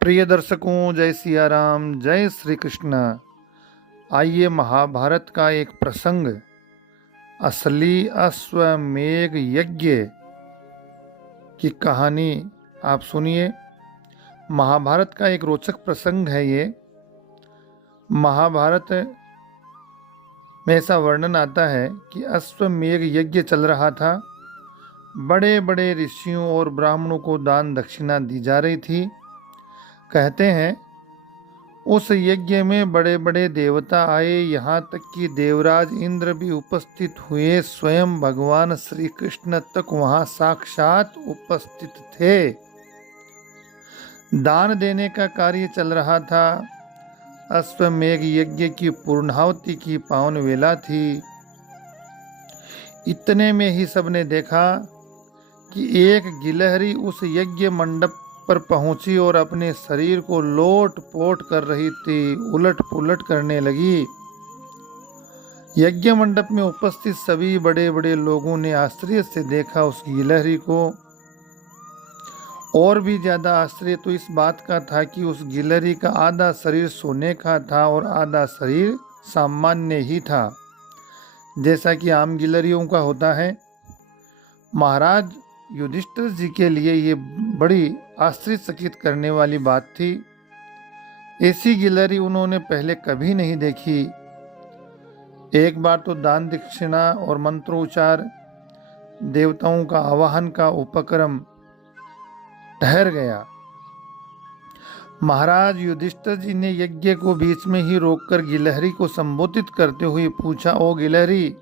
प्रिय दर्शकों, जय सिया राम, जय श्री कृष्ण। आइए महाभारत का एक प्रसंग, असली अश्वमेध यज्ञ की कहानी आप सुनिए। महाभारत का एक रोचक प्रसंग है ये। महाभारत में ऐसा वर्णन आता है कि अश्वमेध यज्ञ चल रहा था। बड़े बड़े ऋषियों और ब्राह्मणों को दान दक्षिणा दी जा रही थी। कहते हैं उस यज्ञ में बड़े बड़े देवता आए, यहाँ तक कि देवराज इंद्र भी उपस्थित हुए। स्वयं भगवान श्री कृष्ण तक वहाँ साक्षात उपस्थित थे। दान देने का कार्य चल रहा था। अश्वमेध यज्ञ की पूर्णाहुति की पावन वेला थी। इतने में ही सबने देखा कि एक गिलहरी उस यज्ञ मंडप पर पहुंची और अपने शरीर को लोट पोट कर रही थी, उलट पुलट करने लगी। यज्ञ मंडप में उपस्थित सभी बड़े बड़े लोगों ने आश्चर्य से देखा उस गिलहरी को। और भी ज्यादा आश्चर्य तो इस बात का था कि उस गिलहरी का आधा शरीर सोने का था और आधा शरीर सामान्य ही था, जैसा कि आम गिलहरियों का होता है। महाराज युधिष्ठिर जी के लिए ये बड़ी आश्चर्यचकित करने वाली बात थी। ऐसी गिलहरी उन्होंने पहले कभी नहीं देखी। एक बार तो दान दक्षिणा और मंत्रोच्चार, देवताओं का आवाहन का उपक्रम ठहर गया। महाराज युधिष्ठिर जी ने यज्ञ को बीच में ही रोककर गिलहरी को संबोधित करते हुए पूछा, ओ गिलहरी,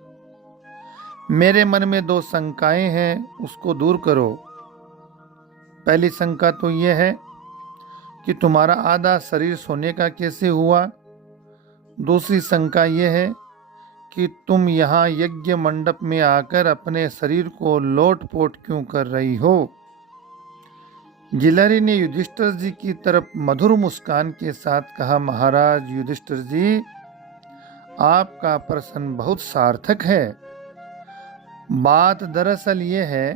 मेरे मन में दो शंकाएं हैं, उसको दूर करो। पहली शंका तो यह है कि तुम्हारा आधा शरीर सोने का कैसे हुआ। दूसरी शंका यह है कि तुम यहाँ यज्ञ मंडप में आकर अपने शरीर को लोट पोट क्यों कर रही हो। गिलहरी ने युधिष्ठिर जी की तरफ मधुर मुस्कान के साथ कहा, महाराज युधिष्ठिर जी, आपका प्रश्न बहुत सार्थक है। बात दरअसल ये है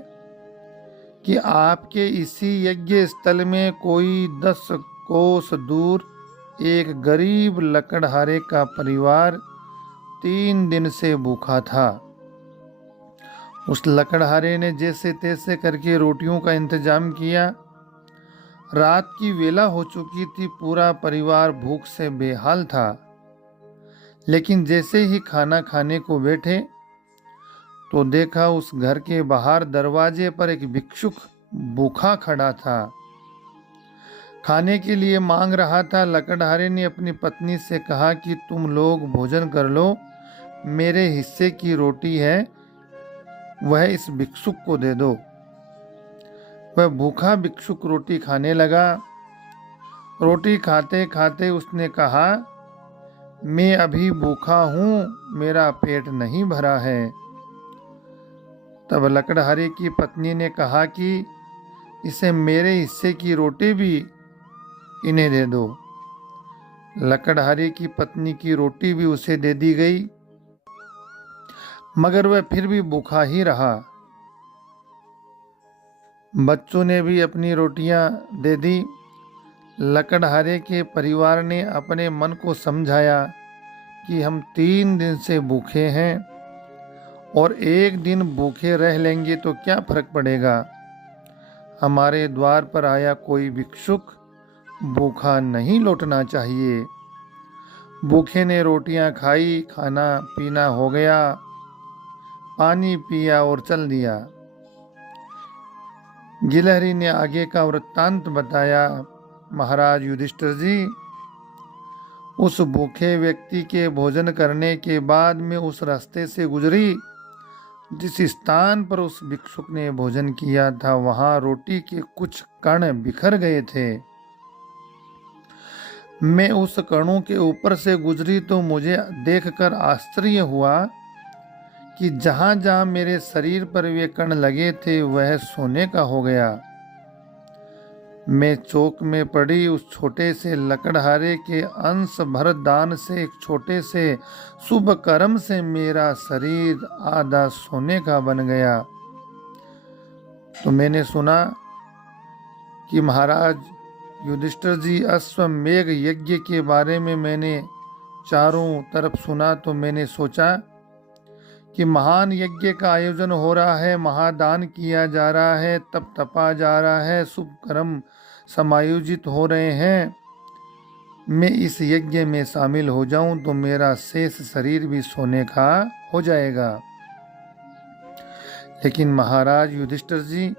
कि आपके इसी यज्ञ स्थल में कोई 10 कोस दूर एक गरीब लकड़हारे का परिवार 3 दिन से भूखा था। उस लकड़हारे ने जैसे तैसे करके रोटियों का इंतजाम किया। रात की वेला हो चुकी थी, पूरा परिवार भूख से बेहाल था। लेकिन जैसे ही खाना खाने को बैठे तो देखा उस घर के बाहर दरवाजे पर एक भिक्षुक भूखा खड़ा था, खाने के लिए मांग रहा था। लकड़हारे ने अपनी पत्नी से कहा कि तुम लोग भोजन कर लो, मेरे हिस्से की रोटी है वह इस भिक्षुक को दे दो। वह भूखा भिक्षुक रोटी खाने लगा। रोटी खाते खाते उसने कहा, मैं अभी भूखा हूँ, मेरा पेट नहीं भरा है। तब लकड़हारे की पत्नी ने कहा कि इसे मेरे हिस्से की रोटी भी इन्हें दे दो। लकड़हारे की पत्नी की रोटी भी उसे दे दी गई, मगर वह फिर भी भूखा ही रहा। बच्चों ने भी अपनी रोटियां दे दी। लकड़हारे के परिवार ने अपने मन को समझाया कि हम 3 दिन से भूखे हैं और एक दिन भूखे रह लेंगे तो क्या फर्क पड़ेगा। हमारे द्वार पर आया कोई भिक्षुक भूखा नहीं लौटना चाहिए। भूखे ने रोटियां खाई, खाना पीना हो गया, पानी पिया और चल दिया। गिलहरी ने आगे का वृत्तांत बताया, महाराज युधिष्ठिर जी, उस भूखे व्यक्ति के भोजन करने के बाद में उस रास्ते से गुजरी जिस स्थान पर उस भिक्षुक ने भोजन किया था, वहां रोटी के कुछ कण बिखर गए थे। मैं उस कणों के ऊपर से गुजरी तो मुझे देखकर आश्चर्य हुआ कि जहां जहां मेरे शरीर पर वे कण लगे थे वह सोने का हो गया। मैं चौक में पड़ी उस छोटे से लकड़हारे के अंश भर दान से, एक छोटे से शुभ कर्म से मेरा शरीर आधा सोने का बन गया। तो मैंने सुना कि महाराज युधिष्ठिर जी, अश्वमेध यज्ञ के बारे में मैंने चारों तरफ सुना तो मैंने सोचा कि महान यज्ञ का आयोजन हो रहा है, महादान किया जा रहा है, तप तपा जा रहा है, शुभ कर्म समायोजित हो रहे हैं। मैं इस यज्ञ में शामिल हो जाऊं तो मेरा शेष शरीर भी सोने का हो जाएगा। लेकिन महाराज युधिष्ठिर जी,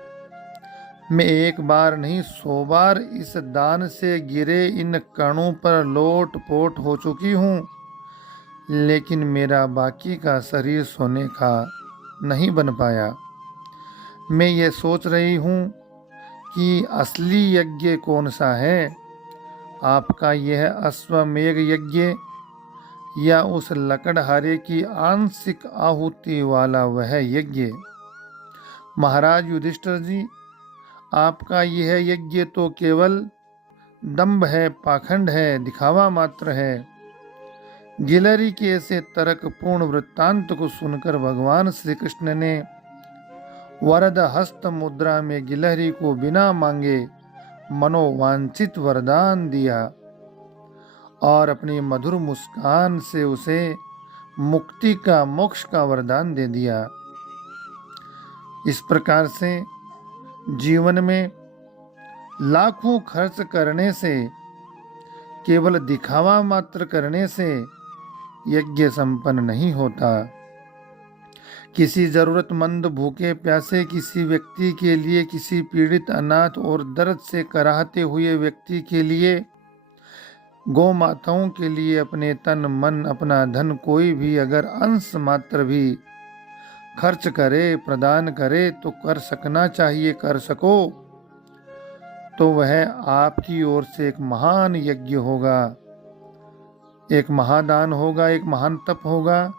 मैं एक बार नहीं 100 बार इस दान से गिरे इन कणों पर लोट पोट हो चुकी हूँ, लेकिन मेरा बाकी का शरीर सोने का नहीं बन पाया। मैं ये सोच रही हूँ कि असली यज्ञ कौन सा है, आपका यह अश्वमेध यज्ञ या उस लकड़हारे की आंशिक आहुति वाला वह यज्ञ। महाराज युधिष्ठिर जी, आपका यह यज्ञ तो केवल दंभ है, पाखंड है, दिखावा मात्र है। गिलहरी के ऐसे तर्कपूर्ण वृत्तांत को सुनकर भगवान श्री कृष्ण ने वरद हस्त मुद्रा में गिलहरी को बिना मांगे मनोवांछित वरदान दिया और अपनी मधुर मुस्कान से उसे मुक्ति का, मोक्ष का वरदान दे दिया। इस प्रकार से जीवन में लाखों खर्च करने से, केवल दिखावा मात्र करने से यज्ञ संपन्न नहीं होता। किसी जरूरतमंद, भूखे प्यासे किसी व्यक्ति के लिए, किसी पीड़ित, अनाथ और दर्द से कराहते हुए व्यक्ति के लिए, गौ माताओं के लिए अपने तन मन, अपना धन कोई भी अगर अंश मात्र भी खर्च करे, प्रदान करे तो कर सकना चाहिए। कर सको तो वह आपकी ओर से एक महान यज्ञ होगा, एक महादान होगा, एक महान तप होगा।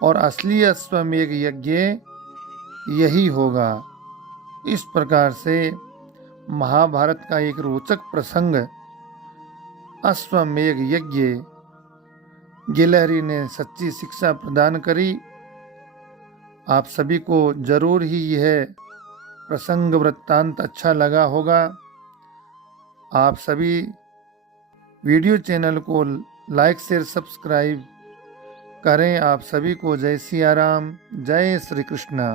और असली अश्वमेध यज्ञ यही होगा। इस प्रकार से महाभारत का एक रोचक प्रसंग अश्वमेध यज्ञ, गिलहरी ने सच्ची शिक्षा प्रदान करी। आप सभी को जरूर ही यह प्रसंग वृत्तांत अच्छा लगा होगा। आप सभी वीडियो चैनल को लाइक शेयर सब्सक्राइब करें। आप सभी को जय सिया राम, जय श्री कृष्ण।